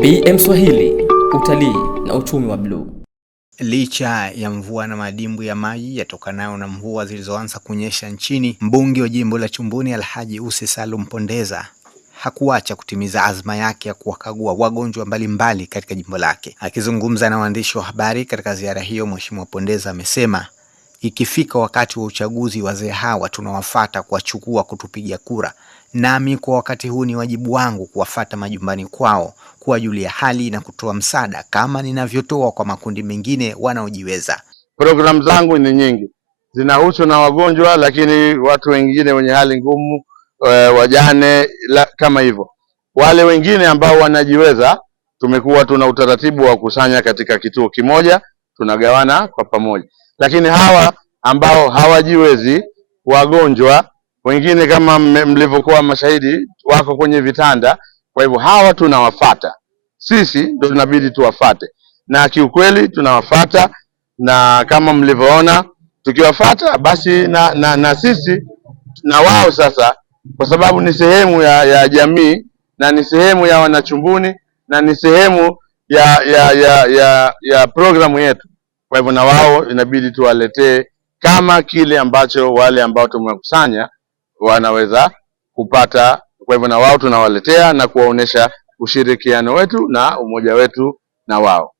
BM Swahili, utalii na uchumi wa bluu. Licha ya mvua na madimbwi ya maji yatokanayo na mvua zilizoanza kunyesha nchini, mbunge wa jimbo la Chumbuni Alhaji Ussi Salum Pondeza hakuacha kutimiza azma yake ya kuwakagua wagonjwa mbalimbali katika jimbo lake. Akizungumza na waandishi wa habari katika ziara hiyo, Mheshimiwa Pondeza amesema ikifika wakati wa uchaguzi, wazee hawa tunawafuata kuwachukua kutupigia kura, nami kwa wakati huu ni wajibu wangu kuwafuata majumbani kwao, kuwajulia hali na kutoa msaada kama ninavyotoa kwa makundi mengine wanaojiweza. Programu zangu ni nyingi, zinahusu na wagonjwa, lakini watu wengine wenye hali ngumu, wajane, kama hivyo. Wale wengine ambao wanajiweza, tumekuwa tuna utaratibu wa kusanya katika kituo kimoja, tunagawana kwa pamoja. Lakini hawa ambao hawajiwezi, wagonjwa wengine kama mlivyokuwa mashahidi, wako kwenye vitanda, kwa hivyo hawa tunawafuata. Sisi ndio tunabidi tuwafate, na kiukweli tunawafuata, na kama mlivyoona tukiwafuata basi na sisi na wao sasa, kwa sababu ni sehemu ya jamii na ni sehemu ya wanachumbuni na ni sehemu ya programu yetu. Kwa hivyo na wao inabidi tuwaletee kama kile ambacho wale ambao tumekusanya wanaweza kupata. Kwa hivyo na wao tunawaletea na kuwaonesha ushirikiano wetu na umoja wetu na wao.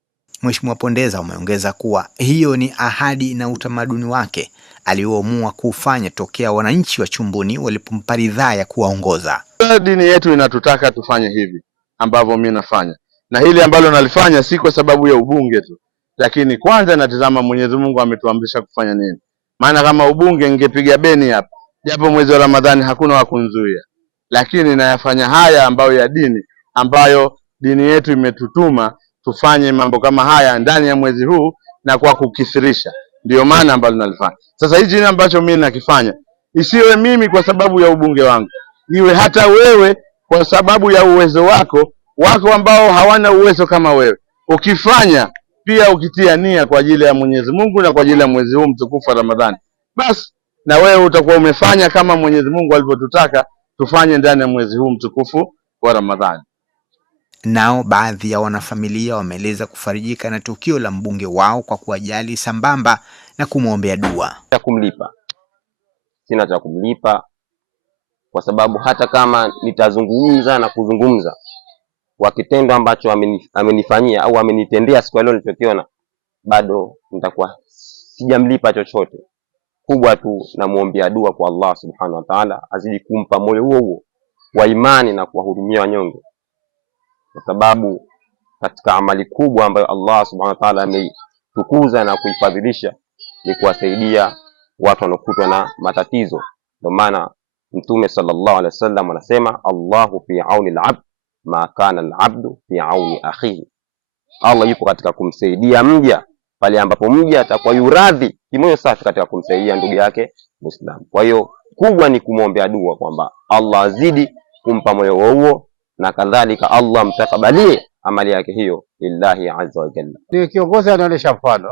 Mheshimiwa Pondeza umeongeza kuwa hiyo ni ahadi na utamaduni wake alioamua kufanya tokea wananchi wa Chumbuni walipompa ridhaa ya kuwaongoza. Dini yetu inatutaka tufanye hivi ambavyo mimi nafanya, na hili ambalo nalifanya si kwa sababu ya ubunge tu, lakini kwanza natazama Mwenyezi Mungu ametuamrisha kufanya nini. Maana kama ubunge ningepiga beni hapa, japo mwezi wa Ramadhani hakuna wa kunzuia, lakini nayafanya haya ambayo ya dini, ambayo dini yetu imetutuma tufanye mambo kama haya ndani ya mwezi huu na kwa kukithirisha. Ndio maana ambalo nalifanya. Sasa hichi ambacho mimi nakifanya, isiwe mimi kwa sababu ya ubunge wangu, iwe hata wewe kwa sababu ya uwezo wako ambao hawana uwezo kama wewe. Ukifanya pia ukitia nia kwa ajili ya Mwenyezi Mungu na kwa ajili ya mwezi huu mtukufu wa Ramadhani, basi na wewe utakuwa umefanya kama Mwenyezi Mungu alivyotutaka tufanye ndani ya mwezi huu mtukufu wa Ramadhani. Nao baadhi ya wanafamilia wameeleza kufarijika na tukio la mbunge wao kwa kuwajali sambamba na kumwombea dua. Sina cha kumlipa kwa sababu hata kama nitazungumza na kuzungumza kwa kitendo ambacho amenifanyia au amenitendea siku leo nilichokiona, bado nitakuwa sijamlipa chochote. Kubwa tu namuombea dua kwa Allah Subhanahu wa Ta'ala azidi kumpa moyo huo wa imani na kuwahudumia wanyonge, kwa sababu katika amali kubwa ambayo Allah Subhanahu wa Ta'ala ameitukuza na kuifadhilisha ni kuwasaidia watu wanaokutwa na matatizo. Ndio maana Mtume sallallahu alaihi wasallam anasema, Allahu fi auni al-abd ma kana al-abdu fi auni akhihi. Allah yupo katika kumsaidia mja pale ambapo mja atakuwa yuradhi kimoyo safi katika kumsaidia ndugu yake Muislamu. Kwa hiyo kubwa ni kumwombea dua kwamba Allah azidi kumpa moyo huo na kadhalika Allah mtakabalie amali yake hiyo lillahi azza wa jalla. Ni kiongozi anaonyesha mfano,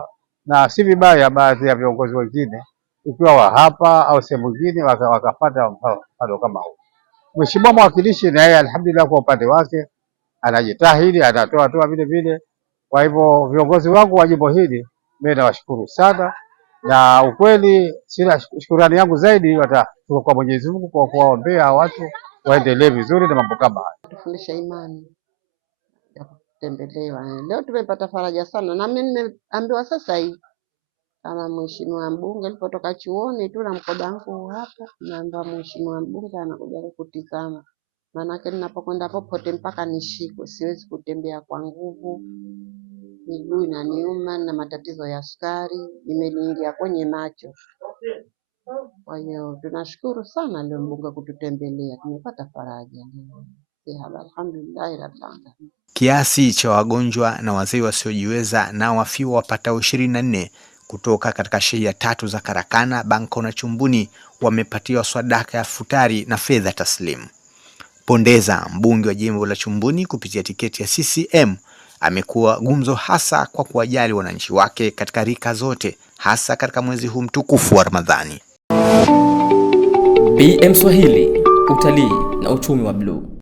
na si vibaya baadhi ya viongozi wengine ikiwa wa hapa au sehemu nyingine wakapata mfano kama huu. Mheshimiwa mwakilishi na yeye alhamdulillah kwa upande wake anajitahidi, anatoa vile vile. Kwa hivyo viongozi wangu wa jimbo hili mimi nawashukuru sana, na ukweli sina shukrani yangu zaidi watatoka kwa Mwenyezi Mungu kwa kuwaombea watu waendelee vizuri na mambo kama haya. Tufundisha imani ya kutembelewa. Leo tumepata faraja sana, na mimi nimeambiwa sasa hivi kama mheshimiwa mbunge alipotoka chuoni tu na mkoba wangu hapa, naomba mheshimiwa mbunge anakuja kutizama. Maana ninapokwenda popote mpaka nishikwe, siwezi kutembea kwa nguvu, miguu inaniuma na matatizo ya sukari imeniingia kwenye macho. Kwa hiyo tunashukuru sana leo mbunge kututembelea, tumepata faraja. Alhamdulillah rabbil alamin. Kiasi cha wagonjwa na wazee wasiojiweza na wafiwa wapatao 24 kutoka katika shehia 3 za Karakana, Banko na Chumbuni wamepatiwa sadaka ya futari na fedha taslimu. Pondeza, mbunge wa jimbo la Chumbuni kupitia tiketi ya CCM, amekuwa gumzo hasa kwa kuwajali wananchi wake katika rika zote, hasa katika mwezi huu mtukufu wa Ramadhani. BM Swahili, utalii na uchumi wa bluu.